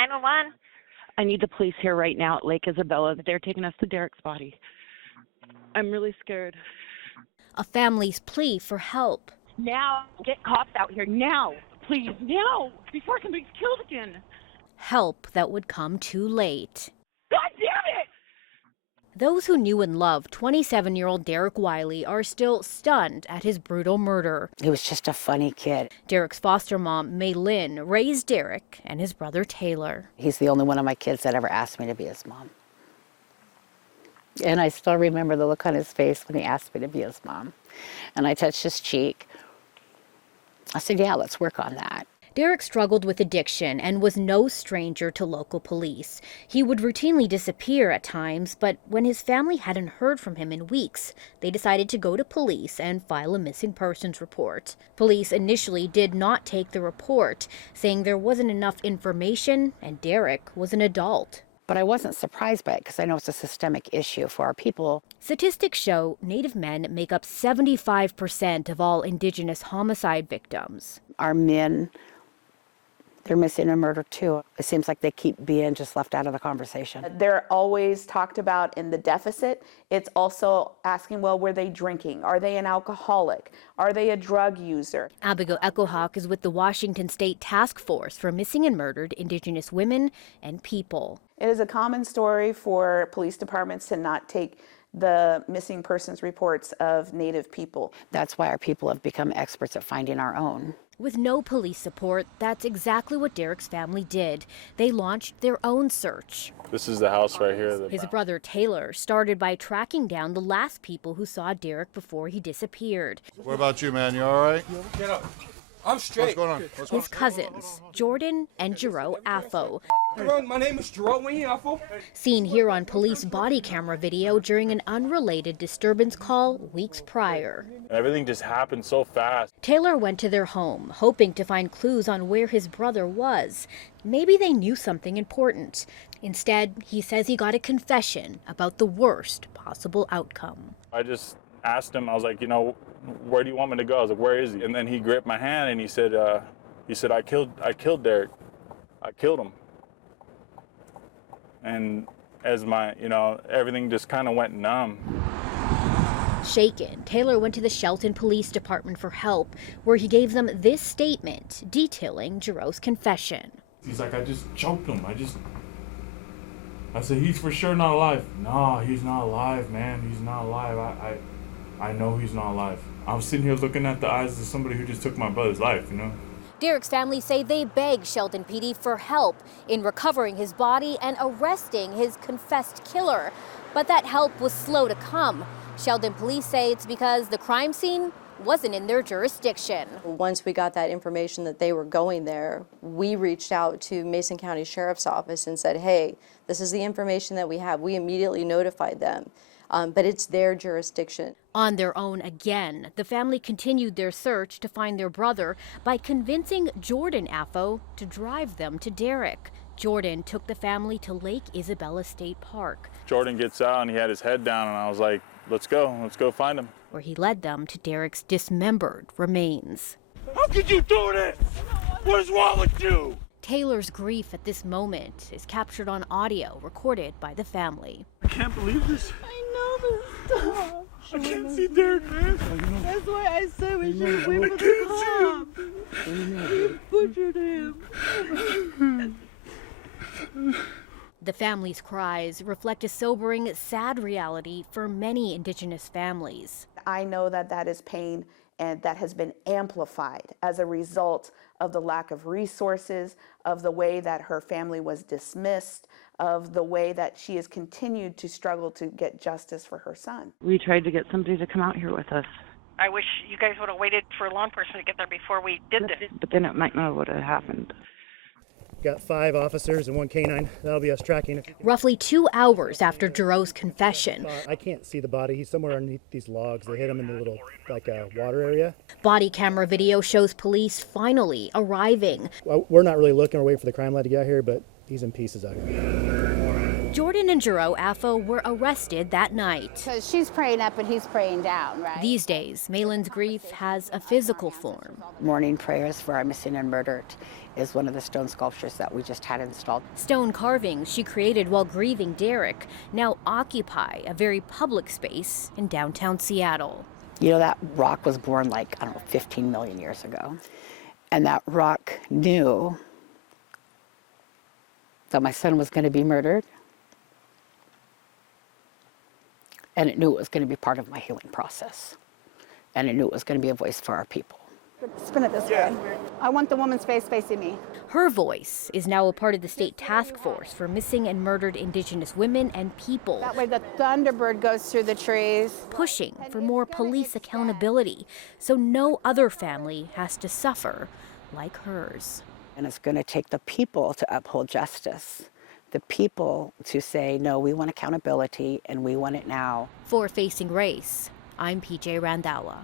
911. I need the police here right now at Lake Isabella. They're taking us to Derrick's body. I'm really scared. A family's plea for help. Now, get cops out here now, please, now, before somebody's killed again. Help that would come too late. God damn it! Those who knew and loved 27-year-old Derrick Wily are still stunned at his brutal murder. He was just a funny kid. Derrick's foster mom, May Lynn, raised Derrick and his brother Taylor. He's the only one of my kids that ever asked me to be his mom. And I still remember the look on his face when he asked me to be his mom. And I touched his cheek. I said, yeah, let's work on that. Derrick struggled with addiction and was no stranger to local police. He would routinely disappear at times, but when his family hadn't heard from him in weeks, they decided to go to police and file a missing persons report. Police initially did not take the report, saying there wasn't enough information and Derrick was an adult. But I wasn't surprised by it because I know it's a systemic issue for our people. Statistics show Native men make up 75% of all Indigenous homicide victims. Our men, they're missing and murdered too. It seems like they keep being just left out of the conversation. They're always talked about in the deficit. It's also asking, well, were they drinking? Are they an alcoholic? Are they a drug user? Abigail Echohawk is with the Washington State Task Force for Missing and Murdered Indigenous Women and People. It is a common story for police departments to not take the missing persons reports of Native people. That's why our people have become experts at finding our own. With no police support, that's exactly what Derrick's family did. They launched their own search. This is the house right here. His brother Taylor started by tracking down the last people who saw Derrick before he disappeared. What about you, man? You all right? Get up. I'm straight. What's going on? His cousins, Jordan and Jero Affo. My name is Jero Affo. Seen here on police body camera video during an unrelated disturbance call weeks prior. Everything just happened so fast. Taylor went to their home, hoping to find clues on where his brother was. Maybe they knew something important. Instead, he says he got a confession about the worst possible outcome. I just asked him, I was like, where do you want me to go? I was like, where is he? And then he gripped my hand and he said, I killed Derrick. I killed him. And as everything just kind of went numb. Shaken, Taylor went to the Shelton Police Department for help, where he gave them this statement detailing Jero's confession. He's like, I just choked him. I said, he's for sure not alive. No, he's not alive, man. He's not alive. I know he's not alive. I was sitting here looking at the eyes of somebody who just took my brother's life, Derrick's family say they begged Shelton PD for help in recovering his body and arresting his confessed killer. But that help was slow to come. Shelton police say it's because the crime scene wasn't in their jurisdiction. Once we got that information that they were going there, we reached out to Mason County Sheriff's Office and said, hey, this is the information that we have. We immediately notified them. But it's their jurisdiction. On their own again, the family continued their search to find their brother by convincing Jordan Affo to drive them to Derrick. Jordan took the family to Lake Isabella State Park. Jordan gets out and he had his head down and I was like, let's go find him. Where he led them to Derrick's dismembered remains. How could you do this? What is wrong with you? Taylor's grief at this moment is captured on audio recorded by the family. I can't believe this. I know this. Stop. I can't see Derrick, man. That's why I said we should wait for the cops. You butchered him. The family's cries reflect a sobering, sad reality for many Indigenous families. I know that is pain and that has been amplified as a result of the lack of resources, of the way that her family was dismissed, of the way that she has continued to struggle to get justice for her son. We tried to get somebody to come out here with us. I wish you guys would have waited for law enforcement to get there before we did this. But then it might not have happened. Got 5 officers and 1 canine. That'll be us tracking. Roughly 2 hours after Jero's confession. I can't see the body. He's somewhere underneath these logs. They hit him in the little, water area. Body camera video shows police finally arriving. Well, we're not really looking. We're waiting for the crime lab to get out here, but he's in pieces out here. Jordan and Jero Affo were arrested that night. Because she's praying up and he's praying down, right? These days, Malin's grief has a physical form. Morning prayers for our missing and murdered is one of the stone sculptures that we just had installed. Stone carvings she created while grieving Derrick now occupy a very public space in downtown Seattle. You know, that rock was born like, I don't know, 15 million years ago. And that rock knew that my son was going to be murdered. And it knew it was going to be part of my healing process. And it knew it was going to be a voice for our people. Spin it this way. I want the woman's face facing me. Her voice is now a part of the state task force for missing and murdered Indigenous women and people. That way the Thunderbird goes through the trees. Pushing for more police accountability so no other family has to suffer like hers. And it's going to take the people to uphold justice. The people to say, no, we want accountability and we want it now. For Facing Race, I'm PJ Randhawa.